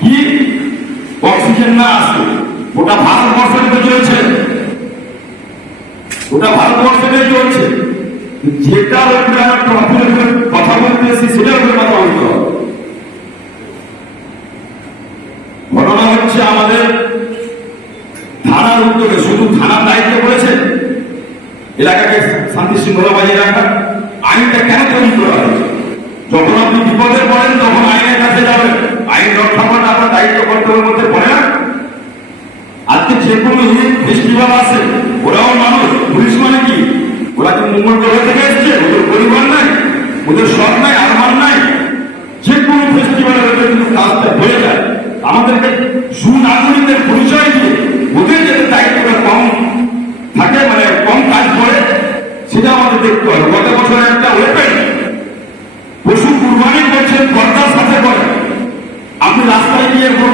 কি? অক্সিজেন না ওটা ভারতবর্ষের তো চলছে। ওটা ভারতবর্ষের চলছে। যেটা উপরে কথা বলতে এসেছি, সেটার উপরে কথা বলতে ঘটনা হচ্ছে আমাদের থানার উদ্যোগে, শুধু থানার দায়িত্ব করেছে, এলাকাকে শান্তি শৃঙ্খলা বজায় রাখা আইনটা কেন তৈরি করা হয়েছে? যখন আপনি বিপদে পড়েন, তখন আইনের কাছে যাবেন। আইন রক্ষা করা আপনার দায়িত্ব কর্তব্যের মধ্যে পড়ে না। আজকে যে কোনো ফেস্টিভ্যাল আছে, ওরাও মানুষ, পুলিশ মানে কি? ওরা কি মুম্বই গ্রহ থেকে এসছে, ওদের পরিবার নাই, ওদের সব নাই আরমান নাই। যে কোনো ফেস্টিভ্যালের ওদের কিন্তু কাজটা হয়ে যায়। আমাদেরকে সুনাগরিকদের পরিচয় দিয়ে ওদের যাতে দায়িত্বটা কম থাকে মানে কম কাজ করে, সেটা আমাদের দেখতে হবে।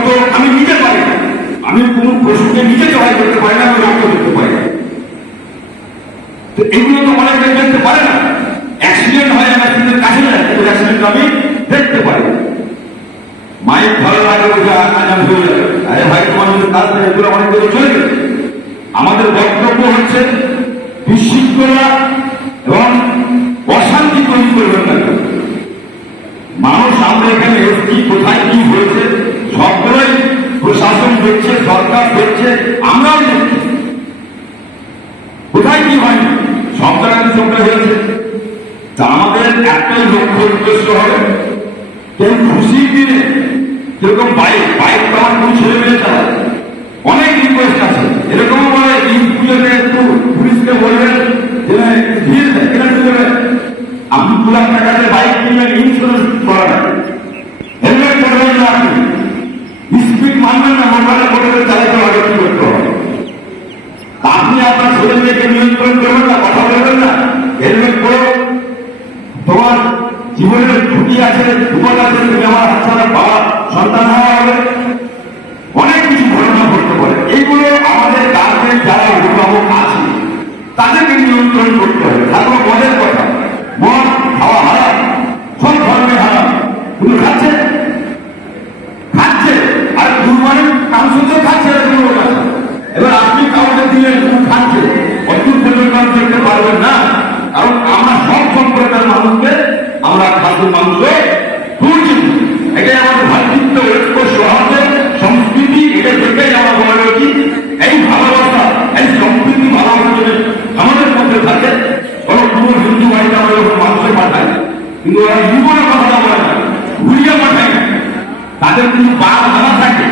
রক্ত আমি নিতে পারি না। আমি কোন পশুকে নিজে জবাই করতে পারি না আমি রক্ত করতে পারি না। তো এগুলো তো অনেকে দেখতে পারে না। অ্যাক্সিডেন্ট হয় অ্যাক্সিডেন্টের কাছে যায় কিন্তু অ্যাক্সিডেন্ট আমি দেখতে পারি মায়ের ভালো লাগে ওটা আজাম হয়ে যাবে আরে ভাই, তোমার যদি কাজ এগুলো অনেক দূরে চলে গেছে। আমাদের বক্তব্য হচ্ছে, বিশৃঙ্খলা এবং অশান্তি তৈরি করবেন না মানুষ, আমরা এখানে এসছি, কোথায় কি হয়েছে সবগুলোই প্রশাসন দেখছে সরকার দেখছে দেখছি কোথায় কি সব জায়গায় সব হয়েছে। তা আমাদের একটাই লক্ষ্য, উদ্দেশ্য হবে, কেউ খুশির দিনে যেরকম বাইক বাইক তো আমার কোন ছেলে মেয়ে চালায় অনেক রিকোয়েস্ট আছে। এরকম বলে ঈদ একটু পুলিশকে বলবেন যে, ভিড় কেন আপনি দু লাখ টাকাতে বাইক কিনবেন ইন্স্যুরেন্স করা নাই হেলমেট করবেন না আপনি স্পিড মানবেন না মোবাইলে মোটরে চালাতে হবে কি করতে আপনি আপনার ছেলে মেয়েকে নিয়ন্ত্রণ করবেন না, কথা বলবেন না। হেলমেট পরে তোমার জীবনের ঝুঁকি আছে, বিপদ আছে, তুমি আমার হাতছাড়া বাবা সন্তান হওয়া হবে। অনেক কিছু ঘটনা ঘটতে পারে। এইগুলো আমাদের গার্জেন যারা অভিভাবক আছে তাদের কিন্তু ভাঙা থাকে।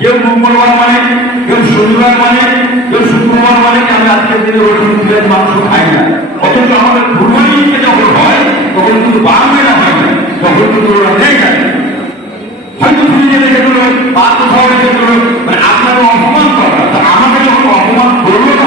কেউ মঙ্গলবার মানে কেউ শনিবার মানে কেউ শুক্রবার মানে দিনে পেঁয়াজ, মাংস না। অথচ আমাদের যখন হয়, তখন কিন্তু বার মেলা হয় না। তখন কিন্তু ওরা নেই হয়তো ফ্রিজে রেখে বা কোথাও মানে আপনাকে অপমান করা আমাকে যখন অপমান করল